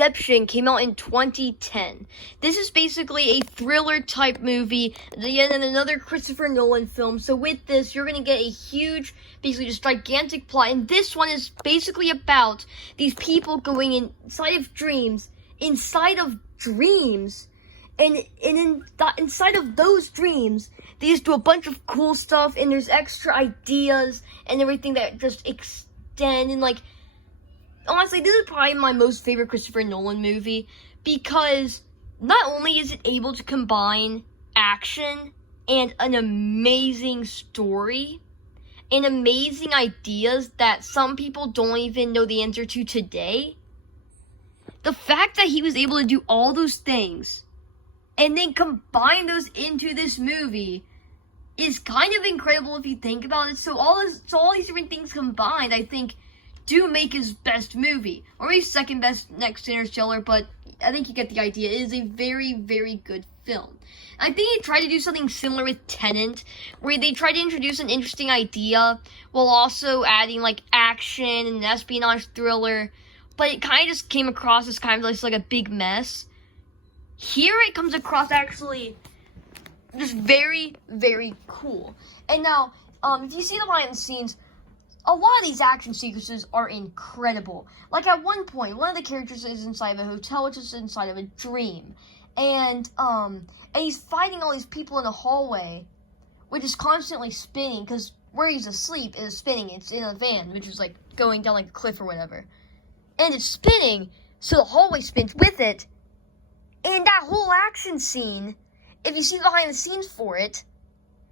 Inception came out in 2010. This is basically a thriller-type movie, yet another Christopher Nolan film. So with this, you're going to get a huge, basically just gigantic plot. And this one is basically about these people going inside of dreams, and inside of those dreams, they just do a bunch of cool stuff, and there's extra ideas and everything that just extend, and honestly, this is probably my most favorite Christopher Nolan movie, because not only is it able to combine action and an amazing story and amazing ideas that some people don't even know the answer to today, the fact that he was able to do all those things and then combine those into this movie is kind of incredible if you think about it. So all these different things combined, I think, do make his best movie, or maybe second best next to Interstellar, but I think you get the idea. It is a very, very good film. I think he tried to do something similar with Tenet, where they tried to introduce an interesting idea while also adding action and an espionage thriller, but it kind of just came across as kind of like a big mess. Here it comes across actually just very, very cool. And now, if you see the behind the scenes, a lot of these action sequences are incredible. Like at one point, one of the characters is inside of a hotel, which is inside of a dream. And he's fighting all these people in a hallway, which is constantly spinning, because where he's asleep is spinning. It's in a van, which is going down a cliff or whatever. And it's spinning, so the hallway spins with it. And that whole action scene, if you see the behind the scenes for it,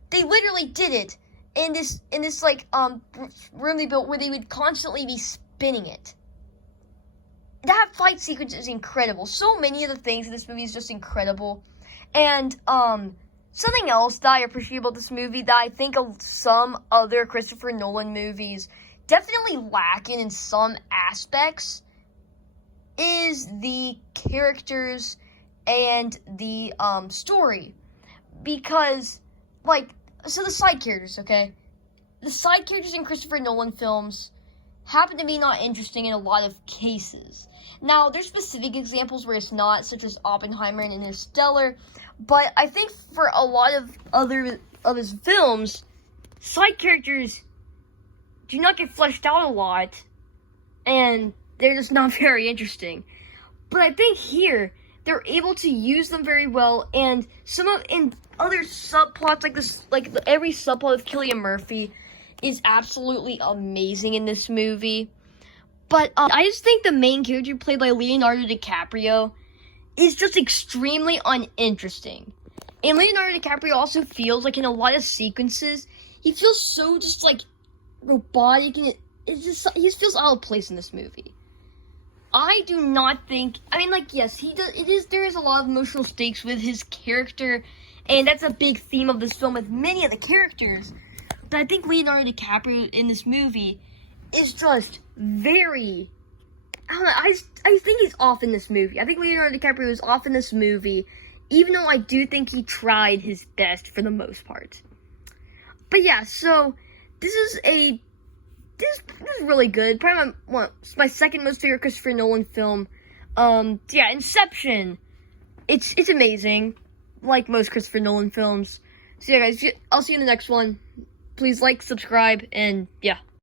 they literally did it in this room they built where they would constantly be spinning it. That fight sequence is incredible. So many of the things in this movie is just incredible. And something else that I appreciate about this movie that I think of some other Christopher Nolan movies definitely lacking in some aspects is the characters and the story. Because so the side characters, okay? The side characters in Christopher Nolan films happen to be not interesting in a lot of cases. Now, there's specific examples where it's not, such as Oppenheimer and Interstellar, but I think for a lot of other of his films, side characters do not get fleshed out a lot, and they're just not very interesting. But I think here, they're able to use them very well, and in other subplots like this, every subplot of Cillian Murphy is absolutely amazing in this movie. But I just think the main character played by Leonardo DiCaprio is just extremely uninteresting. And Leonardo DiCaprio also feels in a lot of sequences, he feels so just robotic, and he just feels out of place in this movie. I do not think, yes, he does, there is a lot of emotional stakes with his character, and that's a big theme of this film with many of the characters, but I think Leonardo DiCaprio in this movie is just very, I think he's off in this movie. I think Leonardo DiCaprio is off in this movie, even though I do think he tried his best for the most part. But yeah, so, this is really good. Probably my second most favorite Christopher Nolan film. Inception. It's amazing, like most Christopher Nolan films. So yeah, guys, I'll see you in the next one. Please like, subscribe, and yeah.